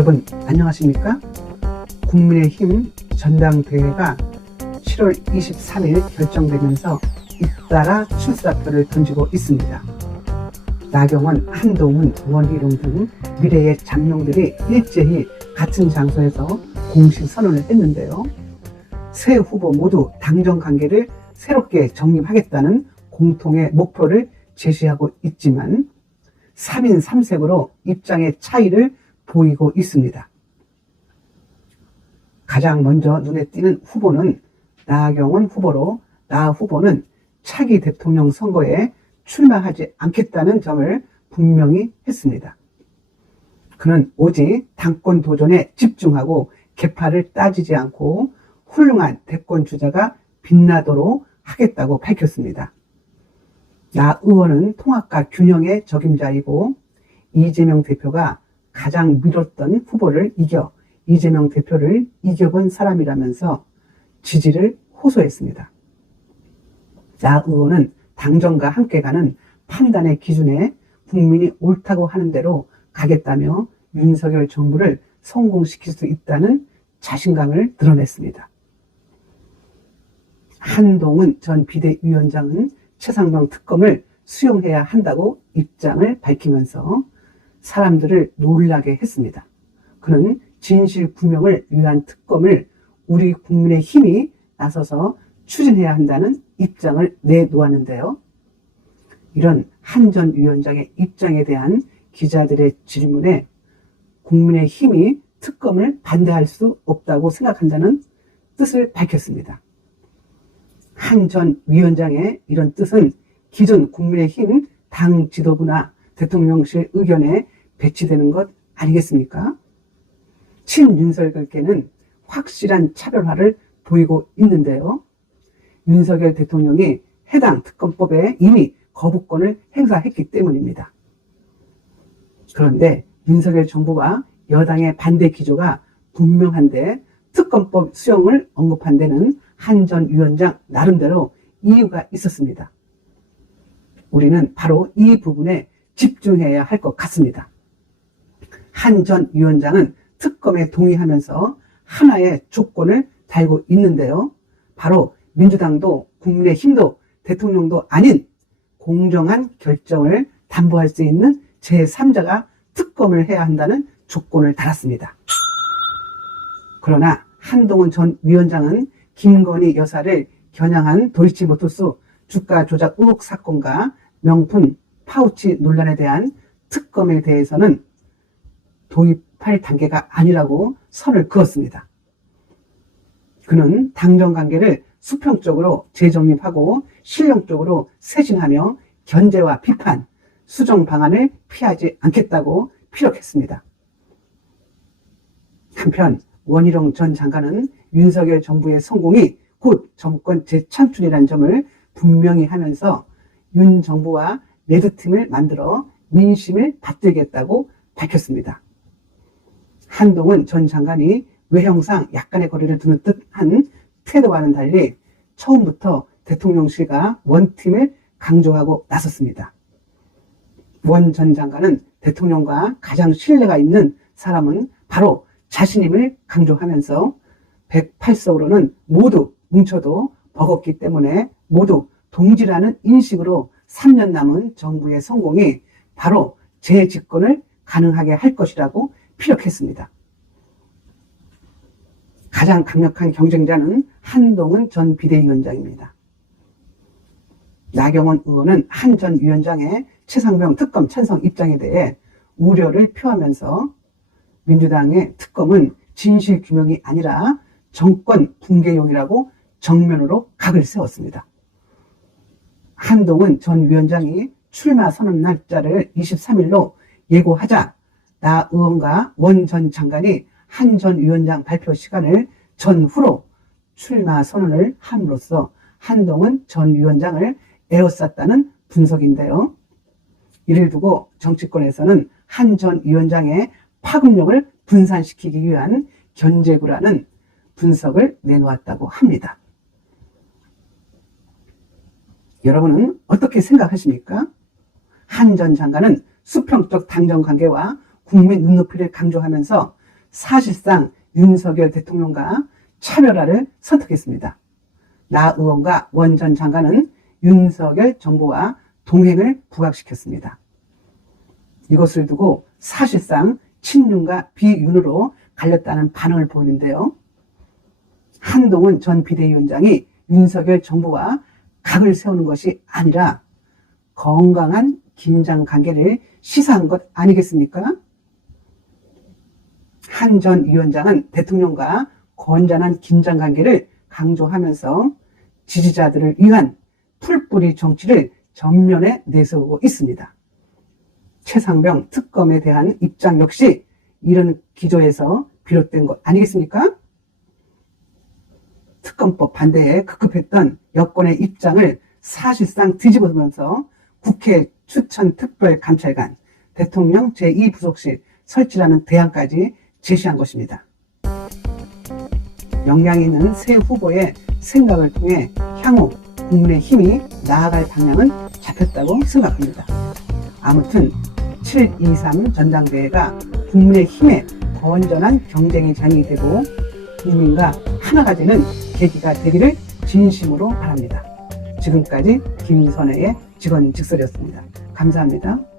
여러분 안녕하십니까? 국민의힘 전당대회가 7월 23일 결정되면서 잇따라 출사표를 던지고 있습니다. 나경원, 한동훈, 원희룡 등 미래의 잠룡들이 일제히 같은 장소에서 공식 선언을 했는데요. 세 후보 모두 당정 관계를 새롭게 정립하겠다는 공통의 목표를 제시하고 있지만 3인 3색으로 입장의 차이를 보이고 있습니다. 가장 먼저 눈에 띄는 후보는 나경원 후보로, 나 후보는 차기 대통령 선거에 출마하지 않겠다는 점을 분명히 했습니다. 그는 오직 당권 도전에 집중하고 계파를 따지지 않고 훌륭한 대권 주자가 빛나도록 하겠다고 밝혔습니다. 나 의원은 통합과 균형의 적임자이고 이재명 대표가 가장 미뤘던 후보를 이겨 이재명 대표를 이겨본 사람이라면서 지지를 호소했습니다. 나 의원은 당정과 함께 가는 판단의 기준에 국민이 옳다고 하는 대로 가겠다며 윤석열 정부를 성공시킬 수 있다는 자신감을 드러냈습니다. 한동훈 전 비대위원장은 최상병 특검을 수용해야 한다고 입장을 밝히면서 사람들을 놀라게 했습니다. 그는 진실 구명을 위한 특검을 우리 국민의 힘이 나서서 추진해야 한다는 입장을 내놓았는데요. 이런 한 전 위원장의 입장에 대한 기자들의 질문에 국민의 힘이 특검을 반대할 수 없다고 생각한다는 뜻을 밝혔습니다. 한 전 위원장의 이런 뜻은 기존 국민의힘 당 지도부나 대통령실 의견에 배치되는 것 아니겠습니까? 친윤석열계는 확실한 차별화를 보이고 있는데요. 윤석열 대통령이 해당 특검법에 이미 거부권을 행사했기 때문입니다. 그런데 윤석열 정부와 여당의 반대 기조가 분명한데 특검법 수용을 언급한 데는 한 전 위원장 나름대로 이유가 있었습니다. 우리는 바로 이 부분에 집중해야 할 것 같습니다. 한 전 위원장은 특검에 동의하면서 하나의 조건을 달고 있는데요. 바로 민주당도 국민의힘도 대통령도 아닌 공정한 결정을 담보할 수 있는 제3자가 특검을 해야 한다는 조건을 달았습니다. 그러나 한동훈 전 위원장은 김건희 여사를 겨냥한 도이치모터스 주가 조작 의혹 사건과 명품 파우치 논란에 대한 특검에 대해서는 도입할 단계가 아니라고 선을 그었습니다. 그는 당정 관계를 수평적으로 재정립하고 실용적으로 쇄신하며 견제와 비판, 수정 방안을 피하지 않겠다고 피력했습니다. 한편 원희룡 전 장관은 윤석열 정부의 성공이 곧 정권 재창출이라는 점을 분명히 하면서 윤 정부와 레드팀을 만들어 민심을 받들겠다고 밝혔습니다. 한동훈 전 장관이 외형상 약간의 거리를 두는 듯한 태도와는 달리 처음부터 대통령실과 원팀을 강조하고 나섰습니다. 원 전 장관은 대통령과 가장 신뢰가 있는 사람은 바로 자신임을 강조하면서 108석으로는 모두 뭉쳐도 버겁기 때문에 모두 동지라는 인식으로 3년 남은 정부의 성공이 바로 재집권을 가능하게 할 것이라고 피력했습니다. 가장 강력한 경쟁자는 한동훈 전 비대위원장입니다. 나경원 의원은 한 전 위원장의 최상병 특검 찬성 입장에 대해 우려를 표하면서 민주당의 특검은 진실 규명이 아니라 정권 붕괴용이라고 정면으로 각을 세웠습니다. 한동훈 전 위원장이 출마 선언 날짜를 23일로 예고하자 나 의원과 원 전 장관이 한 전 위원장 발표 시간을 전후로 출마 선언을 함으로써 한동훈 전 위원장을 에워쌌다는 분석인데요. 이를 두고 정치권에서는 한 전 위원장의 파급력을 분산시키기 위한 견제구라는 분석을 내놓았다고 합니다. 여러분은 어떻게 생각하십니까? 한 전 장관은 수평적 당정 관계와 국민 눈높이를 강조하면서 사실상 윤석열 대통령과 차별화를 선택했습니다. 나 의원과 원 전 장관은 윤석열 정부와 동행을 부각시켰습니다. 이것을 두고 사실상 친윤과 비윤으로 갈렸다는 반응을 보이는데요. 한동훈 전 비대위원장이 윤석열 정부와 각을 세우는 것이 아니라 건강한 긴장 관계를 시사한 것 아니겠습니까? 한 전 위원장은 대통령과 건전한 긴장 관계를 강조하면서 지지자들을 위한 풀뿌리 정치를 전면에 내세우고 있습니다. 최상병 특검에 대한 입장 역시 이런 기조에서 비롯된 것 아니겠습니까? 특검법 반대에 급급했던 여권의 입장을 사실상 뒤집어쓰면서 국회 추천 특별감찰관, 대통령 제2부속실 설치라는 대안까지 제시한 것입니다. 역량이 있는 새 후보의 생각을 통해 향후 국민의힘이 나아갈 방향은 잡혔다고 생각합니다. 아무튼 7.23 전당대회가 국민의힘의 건전한 경쟁의 장이 되고 국민과 하나가 되는 계기가 되기를 진심으로 바랍니다. 지금까지 김선혜의 직원직설이었습니다. 감사합니다.